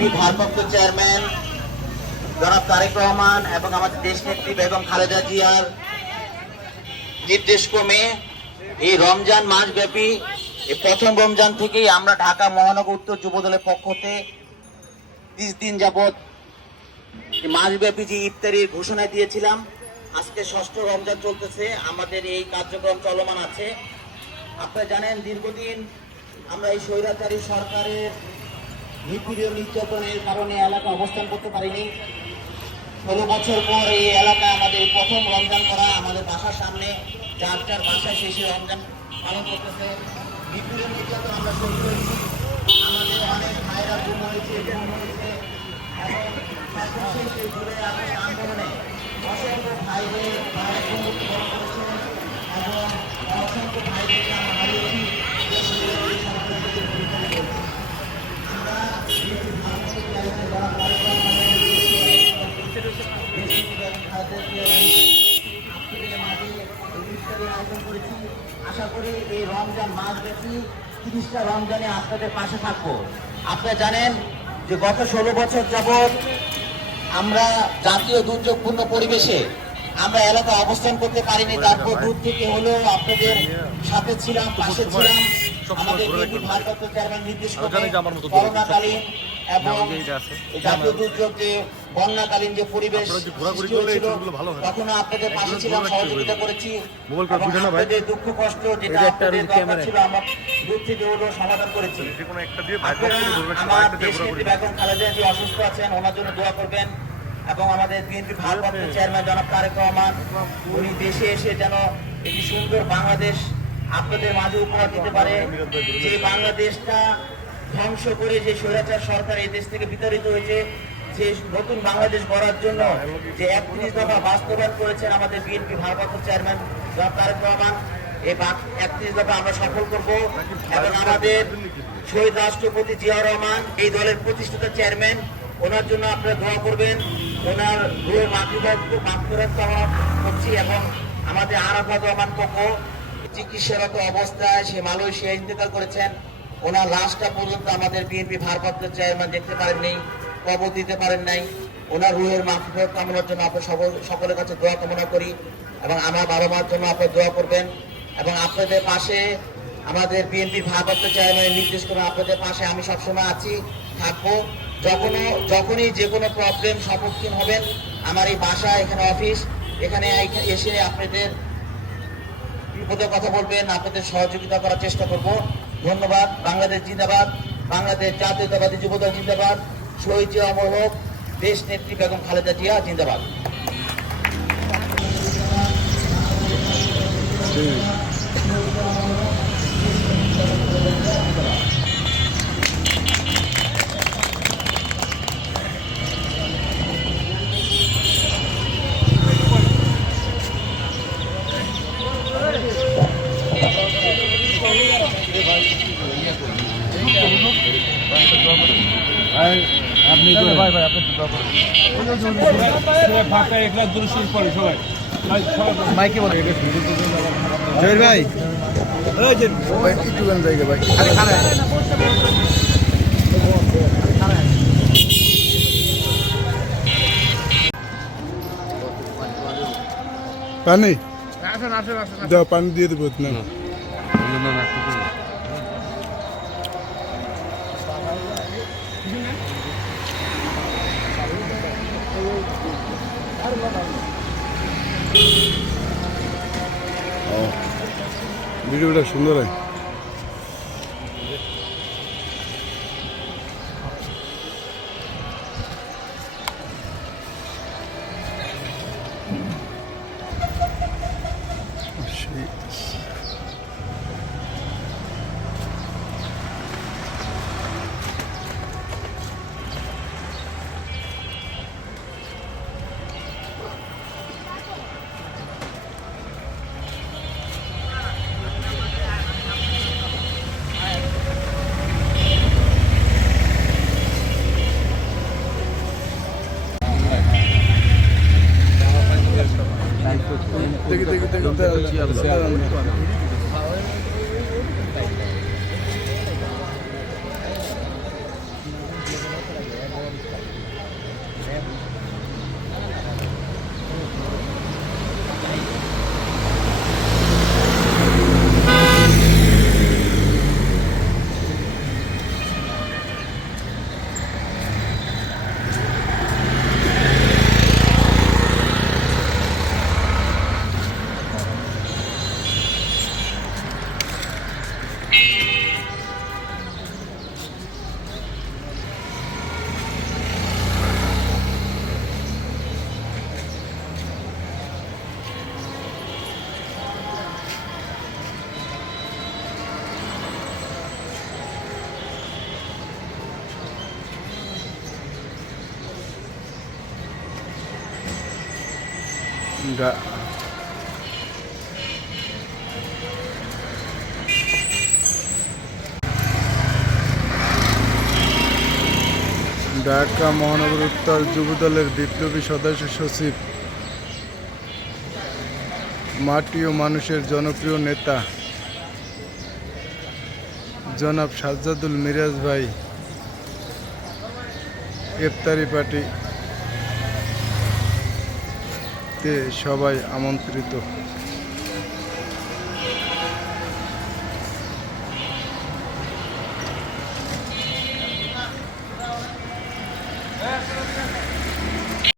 BNP ভারপ্রাপ্ত chairman জনাব তারেক রহমান এবং আমাদের দেশনেত্রী বেগম খালেদা জিয়ার নির্দেশক্রমে এই রমজান মাসব্যাপী এই প্রথম রমজান থেকেই আমরা ঢাকা মহানগর উত্তর যুবদলের পক্ষ হতে 30 দিন যাবৎ মাসব্যাপী যে ইফতারির ঘোষণা দিয়েছিলাম, আজকে ষষ্ঠ রমজান চলতেছে, আমাদের এই কার্যক্রম চলমান আছে। আপনারা জানেন দীর্ঘদিন আমরা এই স্বৈরাচারী সরকারের নিপীড়ন নির্যাতনের কারণে এলাকা অবস্থান করতে পারিনি। 16 বছর পর এই এলাকায় আমাদের প্রথম রমজান করা, আমাদের বাসার সামনে যার যার বাসায় শেষে রমজান পালন করতেছে। নিপীড়ন নির্যাতন আমরা শুরু করেছি, আমাদের অনেক ভাইরা গুম হয়েছে এবং সেই জুড়ে আমাদের আন্দোলনে অসংখ্য ভাইদের মৃত্যুবরণ করেছে এবং অসংখ্য ভাইদেরকে আমরা হারিয়েছি। আশা করি এই রমজান মাসব্যাপী 30টা রমজানে আপনাদের পাশে থাকবো। আপনারা জানেন যে গত 16 বছর যাবৎ আমরা জাতীয় দুর্যোগপূর্ণ পরিবেশে আমরা এলাকা অবস্থান করতে পারিনি, তারপর দূর থেকে হলেও আপনাদের সাথে ছিলাম, পাশে ছিলাম। আমাদের ভারপ্রাপ্ত চেয়ারম্যান নির্দেশ করোনাকালীন এবং জাতীয় দুর্যোগ যে বন্যাকালীন যে পরিবেশ তখনও আপনাদের পাশে ছিলাম, সহযোগিতা করেছি। আপনাদের দুঃখ কষ্ট যেটা আপনাদের দরকার ছিল আমরা দূর থেকে হলেও সমাধান করেছি। আমার দেশনেত্রী বেগম খালেদা জিয়া অসুস্থ আছেন, ওনার জন্য দোয়া করবেন এবং আমাদের বিএনপি ভারপ্রাপ্ত চেয়ারম্যান জনাব তারেক রহমান উনি দেশে এসে যেন একটি সুন্দর বাংলাদেশ আপনাদের মাঝে উপহার দিতে পারে। যে বাংলাদেশটা ধ্বংস করে যে স্বৈরাচার সরকার এই দেশ থেকে বিতাড়িত হয়েছে, যে নতুন বাংলাদেশ গড়ার জন্য যে 31 দফা বাস্তবায়ন করেছেন আমাদের বিএনপি ভারপ্রাপ্ত চেয়ারম্যান জনাব তারেক রহমান, এই 31 দফা আমরা সফল করব এবং আমাদের শহীদ রাষ্ট্রপতি জিয়াউর রহমান এই দলের প্রতিষ্ঠিত চেয়ারম্যান, ওনার জন্য আপনারা দোয়া করবেন। ওনার রুহের মাগফিরাত কামনা করছি এবং আমাদের আরাফাত রহমান পক্ষ চিকিৎসারত অবস্থায় সে মালয়েশিয়া ইন্তেকাল করেছেন। ওনার লাশটা পর্যন্ত আমাদের বিএনপি ভারপ্রাপ্ত চেয়ারম্যান দেখতে পারেননি, কবর দিতে পারেন নাই। ওনার রুহের মাগফিরাত কামনার জন্য আপনার সকলের কাছে দোয়া কামনা করি এবং আমার বাবা মার জন্য আপনারা দোয়া করবেন এবং আপনাদের পাশে আমাদের বিএনপি ভারপ্রাপ্ত চেয়ারম্যানের নির্দেশ করে আপনাদের পাশে আমি সবসময় আছি, থাকবো। যখনই যে কোনো প্রবলেম সম্মুখীন হবেন, আমার এই বাসা, এখানে অফিস, এখানে এসে আপনাদের বিপদে কথা বলবেন, আপনাদের সহযোগিতা করার চেষ্টা করব। ধন্যবাদ। বাংলাদেশ জিন্দাবাদ, বাংলাদেশ জাতীয়তাবাদী যুবদল জিন্দাবাদ, শহীদ জিয়া অমর হোক, দেশ নেত্রী বেগম খালেদা জিয়া জিন্দাবাদ। আপনি ভাই ভাই আপনি ফাঁকা এক লাখ দূর শেষ পড়ে সবাই মাইকে বলে জয়ের ভাই একটু গান জায়গা ভাই পানি আসেন আসেন আসেন দাও, পানি দিয়ে দেবো না। ভিডিওটা সুন্দর হয়। ঢা- ঢাকা মহানগর উত্তর যুবদলের বিপ্লবী সদস্য সচিব, মাটি ও মানুষের জনপ্রিয় নেতা জনাব সাজ্জাদুল মিরাজ ভাই ইফতারি পার্টিতে সবাই আমন্ত্রিত।